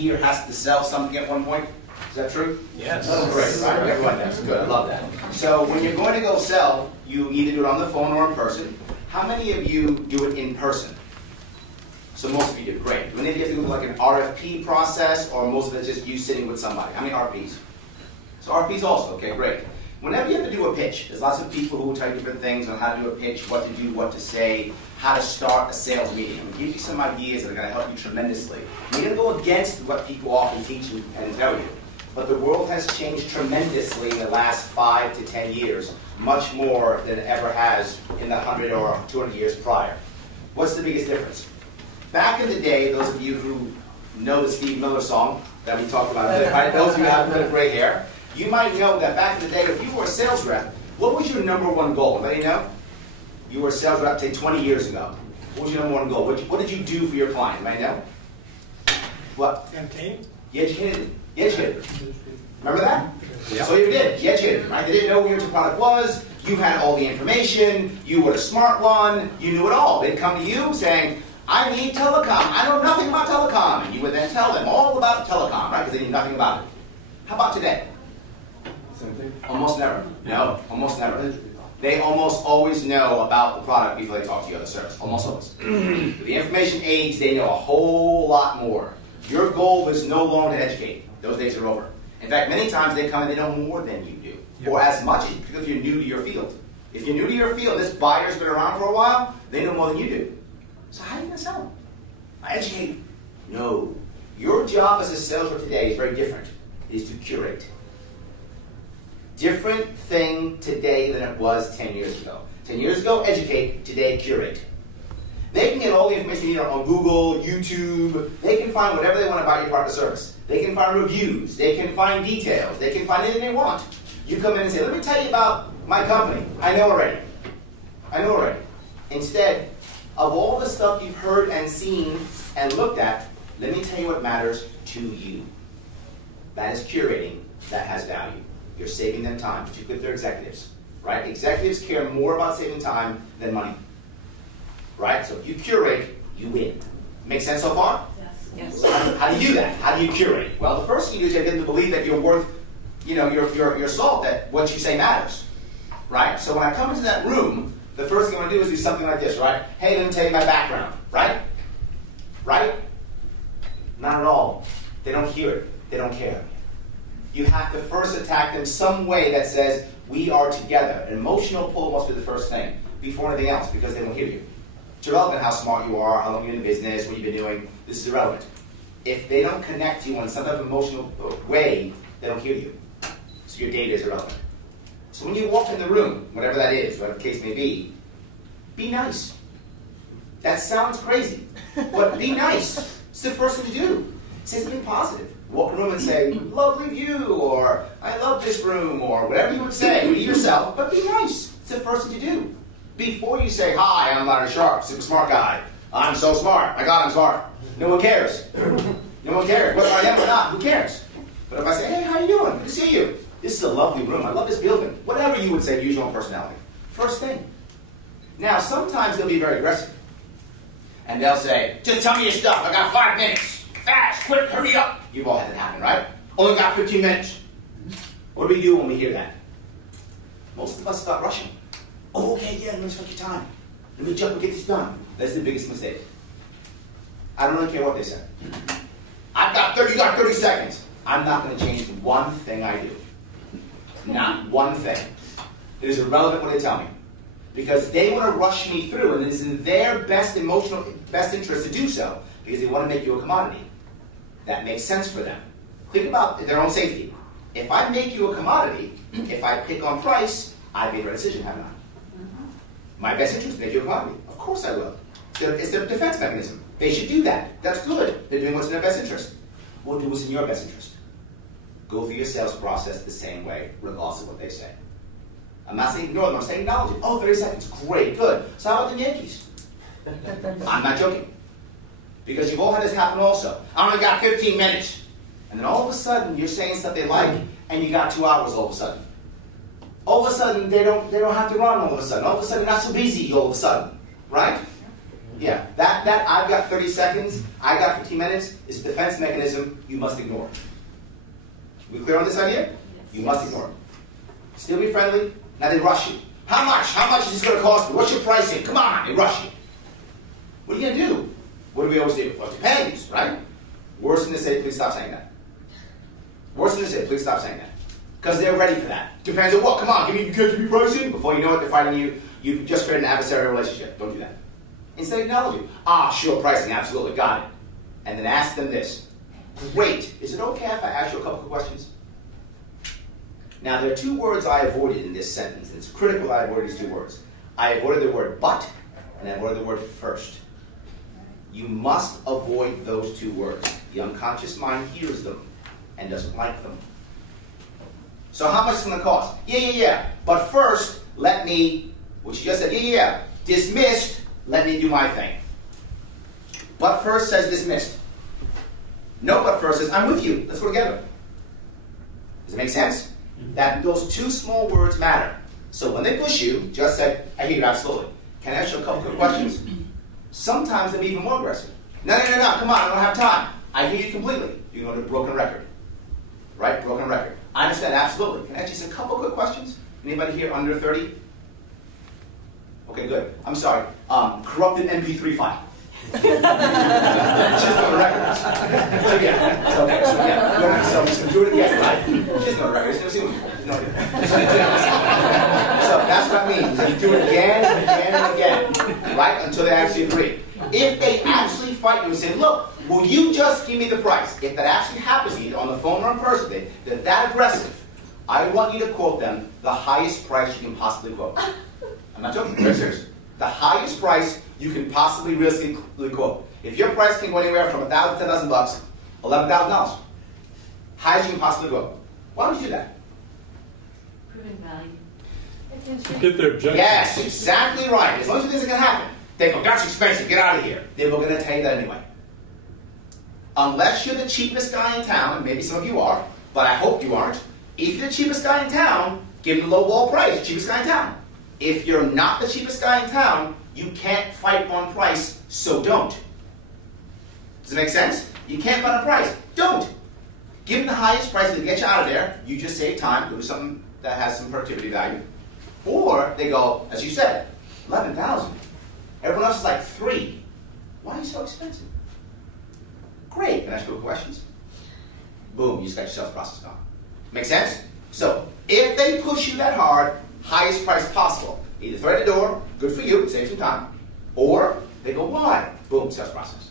here has to sell something at one point? Is that true? Yes. Oh, great, right? Everyone does. Good, I love that. So when you're going to go sell, you either do it on the phone or in person. How many of you do it in person? So most of you do. Great. When you have to go through like an RFP process, or most of it's just you sitting with somebody? How many RFPs? So RFPs also. Okay, great. Whenever you have to do a pitch, there's lots of people who will tell you different things on how to do a pitch, what to do, what to say, how to start a sales meeting. I'm going to give you some ideas that are going to help you tremendously. You're going to go against what people often teach and tell you. But the world has changed tremendously in the last 5 to 10 years, much more than it ever has in the 100 or 200 years prior. What's the biggest difference? Back in the day, those of you who know the Steve Miller song that we talked about, right? Those of you who have a bit of gray hair, you might know that back in the day, if you were a sales rep, what was your number one goal? Anybody know? You were a sales rep, say 20 years ago. What was your number one goal? What did you do for your client? Anybody know? What? Campaign? You educated them. You educated them. Remember that? Yeah. So you did. You educated them, right? They didn't know what your product was. You had all the information. You were the smart one. You knew it all. They'd come to you saying, I need telecom. I know nothing about telecom. And you would then tell them all about telecom, right? Because they knew nothing about it. How about today? Same thing. Almost never. No, almost never. They almost always know about the product before they talk to you about the service. Almost always. With the information age, they know a whole lot more. Your goal is no longer to educate. Those days are over. In fact, many times they come and they know more than you do. Yep. Or as much as because you're new to your field. If you're new to your field, this buyer's been around for a while, they know more than you do. So how are you going to sell them? I educate. No. Your job as a sales rep today is very different. It is to curate. Different thing today than it was 10 years ago. 10 years ago, educate. Today, curate. They can get all the information you need on Google, YouTube. They can find whatever they want about your product or service. They can find reviews. They can find details. They can find anything they want. You come in and say, let me tell you about my company. I know already. I know already. Instead, of all the stuff you've heard and seen and looked at, let me tell you what matters to you. That is curating. That has value. You're saving them time, particularly if they're executives. Right? Executives care more about saving time than money. Right? So if you curate, you win. Make sense so far? Yes. So how do you do that? How do you curate? Well, the first thing you do is you get them to believe that you're worth, your salt, that what you say matters. Right? So when I come into that room, the first thing I want to do is do something like this, right? Hey, let me tell you my background. Right? Right? Not at all. They don't hear it. They don't care. You have to first attack them some way that says, we are together. An emotional pull must be the first thing, before anything else, because they won't hear you. It's irrelevant how smart you are, how long you're in the business, what you've been doing. This is irrelevant. If they don't connect you in some type of emotional way, they don't hear you. So your data is irrelevant. So when you walk in the room, whatever that is, whatever the case may be nice. That sounds crazy, but be nice. It's the first thing to do. Say something positive. Walk in the room and say, lovely view, or I love this room, or whatever you would say. Be yourself, but be nice. It's the first thing to do. Before you say, hi, I'm Larry Sharp, super smart guy. I'm so smart. My God, I'm smart. No one cares. No one cares. Whether I am or not, who cares? But if I say, hey, how you doing? Good to see you. This is a lovely room. I love this building. Whatever you would say to use your own personality. First thing. Now, sometimes they'll be very aggressive. And they'll say, just tell me your stuff. I got 5 minutes. Fast, quick, hurry up. You've all had that happen, right? Only got 15 minutes. What do we do when we hear that? Most of us start rushing. Oh, okay, yeah, let me take your time. Let me jump and get this done. That's the biggest mistake. I don't really care what they say. You got 30 seconds. I'm not going to change one thing I do. Not one thing. It is irrelevant what they tell me. Because they want to rush me through, and it is in their best interest to do so, because they want to make you a commodity. That makes sense for them. Think about their own safety. If I make you a commodity, if I pick on price, I made a decision, haven't I? My best interest is to make you a commodity. Of course I will. It's their defense mechanism. They should do that. That's good. They're doing what's in their best interest. We'll do what's in your best interest. Go through your sales process the same way, regardless of what they say. I'm not saying ignore them, I'm saying acknowledge it. Oh, 30 seconds. Great, good. So how about the Yankees? I'm not joking. Because you've all had this happen also. I only got 15 minutes. And then all of a sudden, you're saying stuff they like, and you got 2 hours all of a sudden. All of a sudden, they don't have to run all of a sudden. All of a sudden, you're not so busy all of a sudden. Right? Yeah, that I've got 30 seconds, I got 15 minutes is a defense mechanism you must ignore. We clear on this idea? Yes. You must ignore it. Still be friendly. Now they rush you. How much? How much is this going to cost me? What's your pricing? Come on, they rush you. What are you going to do? What do we always do? Well, it depends, right? Worse than to say, please stop saying that. Worse than to say, please stop saying that. Because they're ready for that. Depends on what? Come on, you can't give me pricing. Before you know it, they're fighting you. You've just created an adversarial relationship. Don't do that. Instead, acknowledge you. Ah, sure, pricing, absolutely, got it. And then ask them this. Great. Is it okay if I ask you a couple of questions? Now, there are two words I avoided in this sentence, and it's critical that I avoided these two words. I avoided the word but, and I avoided the word first. You must avoid those two words. The unconscious mind hears them and doesn't like them. So how much is it going to cost? Yeah. But first, let me, which you just said, yeah. Dismissed, let me do my thing. But first says dismissed. No, but first says, I'm with you. Let's go together. Does it make sense? That those two small words matter. So when they push you, just say, I hear you, absolutely. Can I ask you a couple quick questions? Sometimes they'll be even more aggressive. No, come on, I don't have time. I hear you completely. You know the broken record. Right? Broken record. I understand, absolutely. Can I ask you just a couple quick questions? Anybody here under 30? Okay, good. I'm sorry. Corrupted MP3 file. Just no records. So yeah. So yeah. So just do it again, right? Just no records. Never seen one before. No. So that's what I mean. You do it again and again and again, right? Until they actually agree. If they actually fight you and say, look, will you just give me the price? If that actually happens either on the phone or in person, they're that aggressive. I want you to quote them the highest price you can possibly quote. I'm not joking. Very serious. The highest price you can possibly realistically quote. If your price can go anywhere from $1,000 to $10,000, $11,000. Highest you can possibly quote. Why don't you do that? Proven value. To get their objection. Yes, exactly right. As long as you think it's going to happen. They go, that's expensive, get out of here. They were going to tell you that anyway. Unless you're the cheapest guy in town, and maybe some of you are, but I hope you aren't. If you're the cheapest guy in town, give them the low ball price, cheapest guy in town. If you're not the cheapest guy in town, you can't fight on price, so don't. Does it make sense? You can't fight on price. Don't. Give them the highest price to get you out of there. You just save time, go do something that has some productivity value. Or they go, as you said, $11,000. Everyone else is like $3,000. Why are you so expensive? Great. Can I ask you questions? Boom, you just got your sales process gone. Make sense? So, if they push you that hard, highest price possible. Either throw it at the door, good for you, save some time. Or they go, why? Boom, sales process.